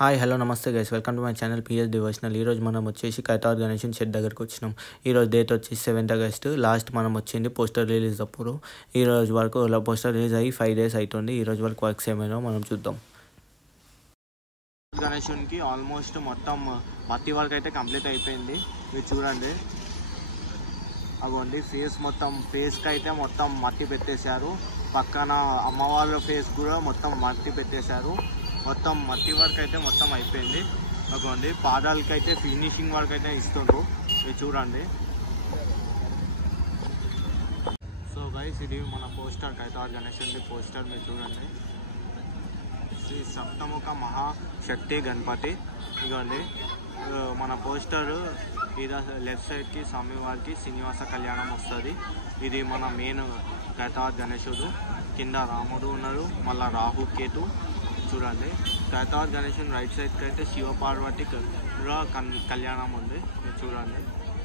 Hi hello నమస్తే guys, welcome to my channel PS devotional. ఈరోజు మనం వచ్చేసి కైతావర్ గణేషన్ షెడ్ దగ్గరకు వచ్చినాం. ఈరోజు డేట్ వచ్చేసి 7th August. లాస్ట్ మనం వచ్చింది పోస్టర్ రిలీజ్ అప్పుడు. ఈరోజు వరకు పోస్టర్ రిలీజ్ అయ్యి 5 days అవుతుంది. ఈరోజు వరకు వర్క్స్ ఏమైనా మనం చూద్దాం. గణేషునికి ఆల్మోస్ట్ మొత్తం మట్టి వర్క్ అయితే కంప్లీట్ అయిపోయింది. మీరు చూడండి, అవ్వండి ఫేస్కి అయితే మొత్తం మట్టి పెట్టేశారు. పక్కన అమ్మవాళ్ళ ఫేస్ కూడా మొత్తం మట్టి పెట్టేశారు. మొత్తం మట్టి వర్క్ అయితే మొత్తం అయిపోయింది. అవ్వండి పాదాలకి అయితే ఫినిషింగ్ వర్క్ అయితే ఇస్తుండ్రు. మీరు చూడండి. సో గైస్, ఇది మన పోస్టర్ కైతావర్ గణేషుని పోస్టర్. మీరు చూడండి, శ్రీ సప్తముఖ మహాశక్తి గణపతి. ఇదిగోండి మన పోస్టర్. ఇది లెఫ్ట్ సైడ్కి స్వామివారికి శ్రీనివాస కళ్యాణం వస్తుంది. ఇది మన మెయిన్ కైతావర్ గణేశుడు. కింద రాముడు ఉన్నారు, మళ్ళీ రాహు కేతు. చూడండి, కైతావర్ గణేశుని రైట్ సైడ్కి అయితే శివపార్వతి కూడా కళ్యాణం ఉంది. మీరు చూడండి.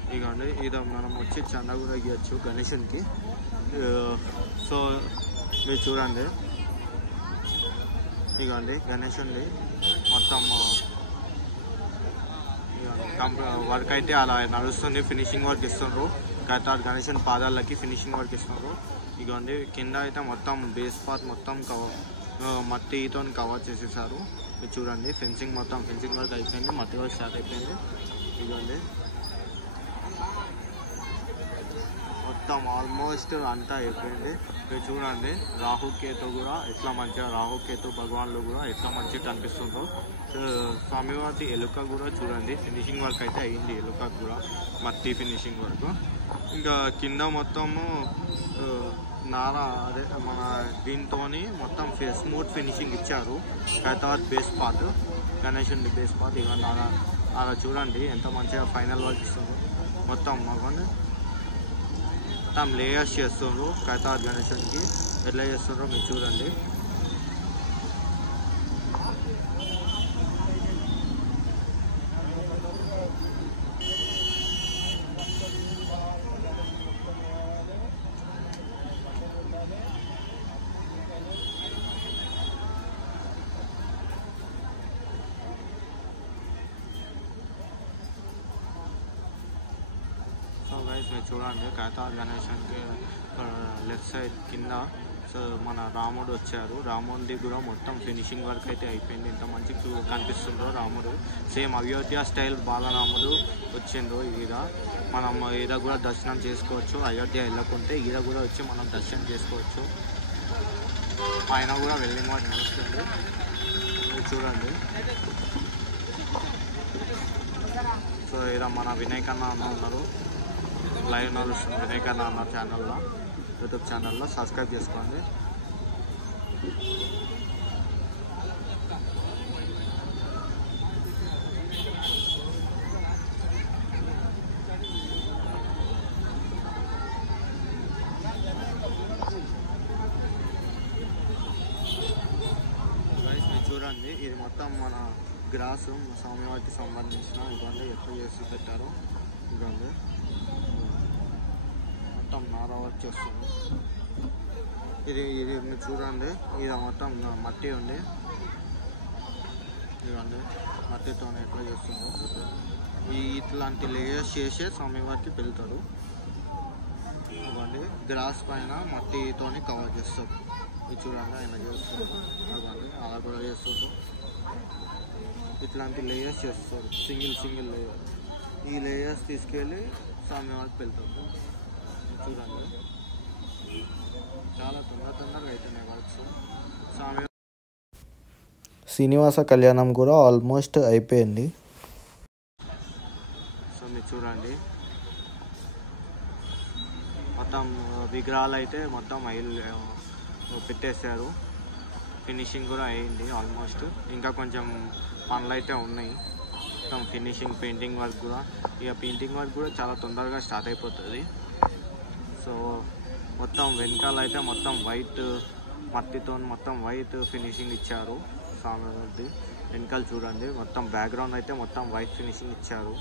ఇదిగోండి, ఇది మనం వచ్చి చందా కూడా ఇవ్వచ్చు గణేశునికి. సో మీరు చూడండి, ఇదిగోండి గణేశుని మొత్తం వర్క్ అయితే అలా నడుస్తుంది. ఫినిషింగ్ వర్క్ ఇస్తున్నారు. కైతావర్ గణేశుని పాదాలకి ఫినిషింగ్ వర్క్ ఇస్తున్నారు. ఇదిగోండి, కింద అయితే మొత్తం బేస్ పార్ట్ మొత్తం మట్టితో కవర్ చేసేసారు. మీరు చూడండి, ఫెన్సింగ్ వర్క్ అయిపోయింది. మట్టి వర్క్ స్టార్ట్ అయిపోయింది. ఇదిగోండి, మొత్తం ఆల్మోస్ట్ అంతా అయిపోయింది. మీరు చూడండి, రాహుకేతు కూడా ఎట్లా మంచిగా, రాహుకేతు భగవాన్లు కూడా ఎట్లా మంచిగా కనిపిస్తుందో. స్వామివారి ఎలుక కూడా చూడండి, ఫినిషింగ్ వర్క్ అయితే అయ్యింది. ఎలుక కూడా మట్టి ఫినిషింగ్ వర్క్. ఇంకా కింద మొత్తము నారా అదే మన దీంతో మొత్తం స్మూత్ ఫినిషింగ్ ఇచ్చారు. కైతావర్ బేస్ పార్ట్, గణేశుని బేస్ పార్ట్. ఇక అలా చూడండి ఎంత మంచిగా ఫైనల్ వర్క్ ఇస్తుందో. మొత్తం లేయర్స్ చేస్తుండ్రు. కైతావర్ గణేశునికి ఎట్లా చేస్తుండ్రో మీరు చూడండి. మీరు చూడండి, కైతావర్ గణేశునికి లెఫ్ట్ సైడ్ కింద మన రాముడు వచ్చారు. రాముడి కూడా మొత్తం ఫినిషింగ్ వర్క్ అయితే అయిపోయింది. ఇంత మంచిగా కనిపిస్తుండ్రో రాముడు. సేమ్ అయోధ్య స్టైల్ బాలరాముడు వచ్చిండ్రు. మనం ఈడ కూడా దర్శనం చేసుకోవచ్చు. అయోధ్య వెళ్ళకుంటే ఈడ కూడా వచ్చి మనం దర్శనం చేసుకోవచ్చు. పైన కూడా వెళ్ళిన వాటి నడుస్తుంది. చూడండి. సో ఈడ మన వినాయక్ అన్న ఉన్నారు, లైవ్ నడుస్తుంది. వినాయక్ అన్న ఛానల్లో, యూట్యూబ్ ఛానల్లో సబ్స్క్రైబ్ చేసుకోండి. చూడండి, ఇది మొత్తం మన గ్రాస్ స్వామివారికి సంబంధించిన. ఇదిగోండి ఎట్లా చేసి పెట్టారో. ఇదిగోండి మొత్తం నారా వర్క్ చేస్తుంది. ఇది మీరు చూడండి, ఇది మొత్తం మట్టి ఉంది. ఇదిగోండి మట్టితో ఎట్లా చేస్తుందో. ఇట్లాంటి లేయర్స్ చేసే స్వామివారికి పెడతారు. ఇవ్వండి, గ్రాస్ పైన మట్టితో కవర్ చేస్తారు. ఇది చూడండి, ఆయన చేస్తారు. ఇవ్వండి, అలా కూడా చేస్తారు. ఇట్లాంటి లేయర్స్ చేస్తారు, సింగిల్ లేయర్. ఈ లేయర్స్ తీసుకెళ్ళి స్వామివారికి వెళ్తారు. చూడండి, చాలా తొందరగా అవుతున్నాయి వర్క్స్. స్వామి శ్రీనివాస కళ్యాణం కూడా ఆల్మోస్ట్ అయిపోయింది. సో మీరు చూడండి, మొత్తం విగ్రహాలు అయితే మొత్తం పెట్టేశారు. ఫినిషింగ్ కూడా అయింది ఆల్మోస్ట్. ఇంకా కొంచెం పనులు అయితే ఉన్నాయి. మొత్తం ఫినిషింగ్, పెయింటింగ్ వర్క్ కూడా. ఇక పెయింటింగ్ వర్క్ కూడా చాలా తొందరగా స్టార్ట్ అయిపోతుంది. సో మొత్తం వెనకాల అయితే మొత్తం వైట్ మట్టితో మొత్తం వైట్ ఫినిషింగ్ ఇచ్చారు. స్వామివారి వెనకాల చూడండి, మొత్తం బ్యాక్గ్రౌండ్ అయితే మొత్తం వైట్ ఫినిషింగ్ ఇచ్చారు.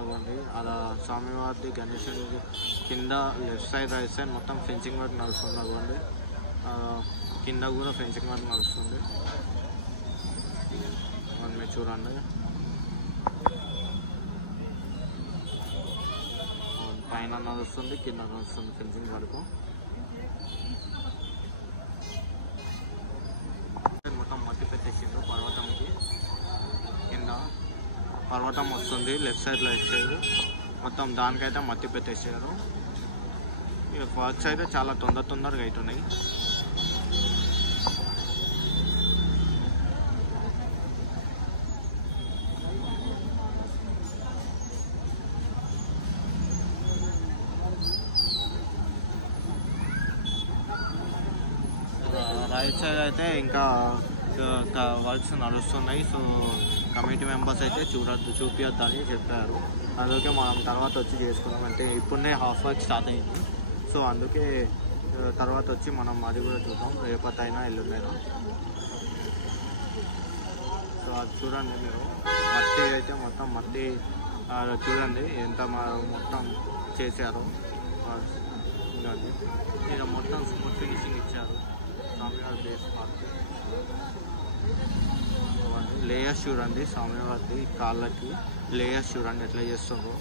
అవ్వండి, అలా స్వామివారి గణేశుని కింద లెఫ్ట్ సైడ్ రైట్ సైడ్ మొత్తం ఫెన్సింగ్ వర్క్ నడుస్తుంది. అవ్వండి, కింద కూడా ఫెన్సింగ్ వర్క్ నడుస్తుంది. చూడండి. పైన నడుస్తుంది, కింద నడుస్తుంది ఫెన్సింగ్ వరకు. మొత్తం మట్టి పెట్టేసిండ్రు పర్వతంకి. కింద పర్వతం వస్తుంది లెఫ్ట్ సైడ్ మొత్తం దానికైతే మట్టి పెట్టేసారు. ఇక వర్క్స్ అయితే చాలా తొందరగా అవుతున్నాయి. రైట్ సైడ్ అయితే ఇంకా వర్క్స్ నడుస్తున్నాయి. సో కమిటీ మెంబర్స్ అయితే చూపించద్దని చెప్పారు. అందుకే మనం తర్వాత వచ్చి చేసుకున్నాం. అంటే ఇప్పుడే హాఫ్ వర్క్ స్టార్ట్ అయింది. సో అందుకే తర్వాత వచ్చి మనం అది కూడా చూద్దాం, రేపతైనా ఎల్లుండైనా. సో అది చూడండి మీరు, మట్టి అయితే మొత్తం మట్టి చూడండి ఎంత మొత్తం చేశారు. ఇక్కడ మొత్తం స్మూత్ ఫినిషింగ్ ఇచ్చారు. స్వామివారి బేస్ పార్క్ లేయర్స్ చూడండి, స్వామివారి కాళ్ళకి లేయర్స్ చూడండి ఎట్లా చేస్తుండ్రు.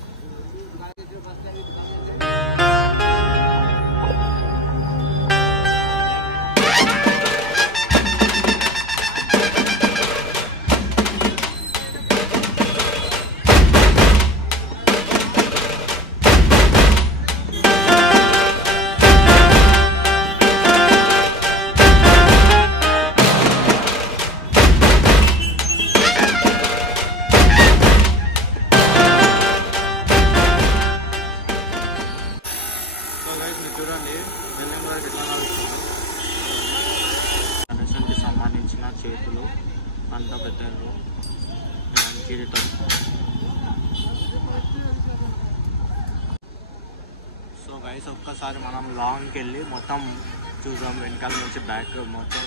చూడండి బిల్డింగ్ వర్క్ ఎట్లా నడుస్తుంది. గణేశునికి సంబంధించిన చేతులు అంతా పెట్టారు. కిరీటం. సో గైస్ ఒక్కసారి మనం లాంగ్కి వెళ్ళి మొత్తం చూద్దాం, వెనకాల నుంచి బ్యాక్ మొత్తం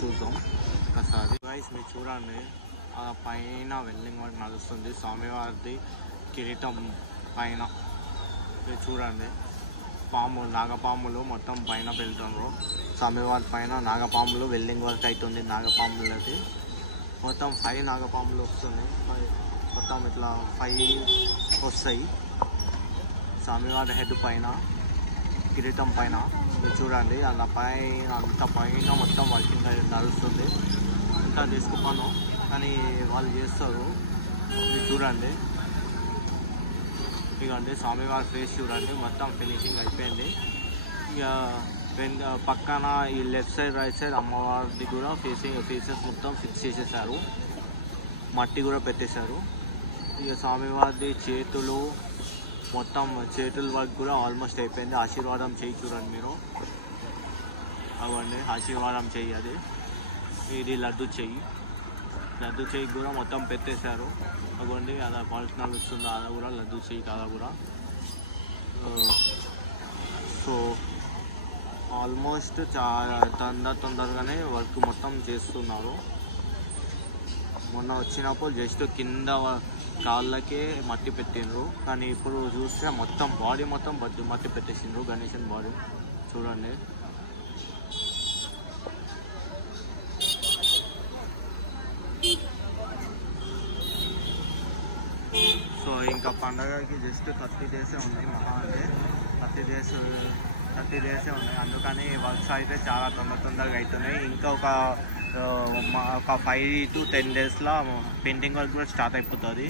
చూద్దాం ఒకసారి. గైస్ మీరు చూడండి ఆ పైన వెల్డింగ్ వర్క్ నడుస్తుంది. స్వామివారిది కిరీటం పైన మీరు చూడండి, నాగపాములు మొత్తం పైన వెళ్తుండ్రు. స్వామివారి పైన నాగపాములు వెల్డింగ్ వర్క్ అవుతుంది. నాగపాములది మొత్తం 5 నాగపాములు వస్తున్నాయి. మొత్తం ఇట్లా 5 వస్తాయి. స్వామివారి హెడ్ పైన కిరీటం పైన మీరు చూడండి, అలా అంత పైన మొత్తం వర్కింగ్ నడుస్తుంది. ఇంకా తీసుకున్నాను కానీ వాళ్ళు చేస్తారు. మీరు చూడండి, ఇకండి స్వామివారి ఫేస్ చూడండి, మొత్తం ఫినిషింగ్ అయిపోయింది. ఇక పక్కన ఈ లెఫ్ట్ సైడ్ రైట్ సైడ్ అమ్మవారిది కూడా ఫేసెస్ మొత్తం ఫిక్స్ చేసేసారు. మట్టి కూడా పెట్టేశారు. ఇక స్వామివారిది చేతులు మొత్తం చేతుల వర్క్ కూడా ఆల్మోస్ట్ అయిపోయింది. ఆశీర్వాదం చేయి చూడండి మీరు, అవ్వండి ఆశీర్వాదం చెయ్యి. అది ఇది లడ్డు చెయ్యి కూడా మొత్తం పెట్టేశారు. అవ్వండి అలా పర్సనల్ వస్తుంది, అలా కూడా లడ్డు చెయ్యి అలా కూడా. సో ఆల్మోస్ట్ చాలా తొందరగానే వర్క్ మొత్తం చేస్తున్నారు. మొన్న వచ్చినప్పుడు జస్ట్ కింద కాళ్ళకే మట్టి పెట్టిండ్రు, కానీ ఇప్పుడు చూస్తే మొత్తం బాడీ మొత్తం మట్టి పెట్టేసిండ్రు. గణేశన్ బాడీ చూడండి. సో ఇంకా పండగకి జస్ట్ 30 days ఉన్నాయి. మహా అంటే 30 days ఉన్నాయి. అందుకని వర్క్స్ అయితే చాలా తొందరగా అవుతున్నాయి. ఇంకా ఒక 5 to 10 daysలో పెయింటింగ్ వర్క్ కూడా స్టార్ట్ అయిపోతుంది.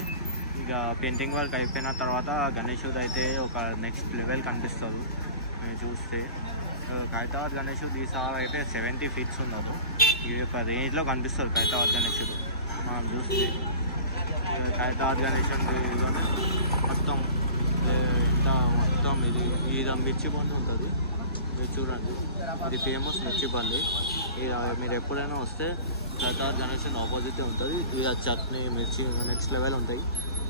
ఇక పెయింటింగ్ వర్క్ అయిపోయిన తర్వాత గణేశుడు అయితే ఒక నెక్స్ట్ లెవెల్ కనిపిస్తుంది. మీరు చూస్తే ఖైరతాబాద్ గణేశుడు ఈసారి అయితే 70 feet ఉన్నారు. ఇది ఒక రేంజ్లో కనిపిస్తారు ఖైరతాబాద్ గణేశుడు. మనం చూస్తే ఖైరతాబాద్ గణేశుడు మొత్తం ఇది మిర్చి బండి ఉంటుంది. మీరు చూడండి, ఇది ఫేమస్ మిర్చి బండి. మీరు ఎప్పుడైనా వస్తే ఖైరతాబాద్ గణేశుడు ఆపోజిట్ ఉంటుంది. ఇక చట్నీ మిర్చి నెక్స్ట్ లెవెల్ ఉంటాయి.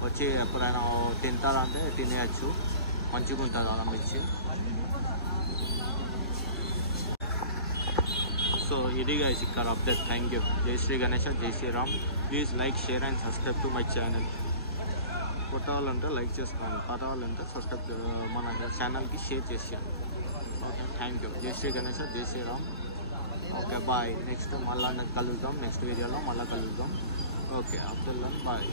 వచ్చి ఎప్పుడైనా తింటారంటే తినేయచ్చు, మంచిగా ఉంటుంది అలా మిర్చి. సో ఇది గైస్ ఇక్కడ అప్డేట్. Thank you. జై శ్రీ గణేష్, జై Shriram. Please like, share and subscribe to my channel. కొత్త వాళ్ళంటే లైక్ చేసుకోండి, పాత వాళ్ళంటే సబ్స్క్రైబ్ మన ఛానల్కి షేర్ చేసేయండి. Okay, thank you. జై శ్రీ గణేష్, జై శ్రీరామ్. Okay bye. నెక్స్ట్ మళ్ళీ కలుద్దాం, నెక్స్ట్ వీడియోలో మళ్ళీ కలుద్దాం. ఓకే. Okay Abdullah bye.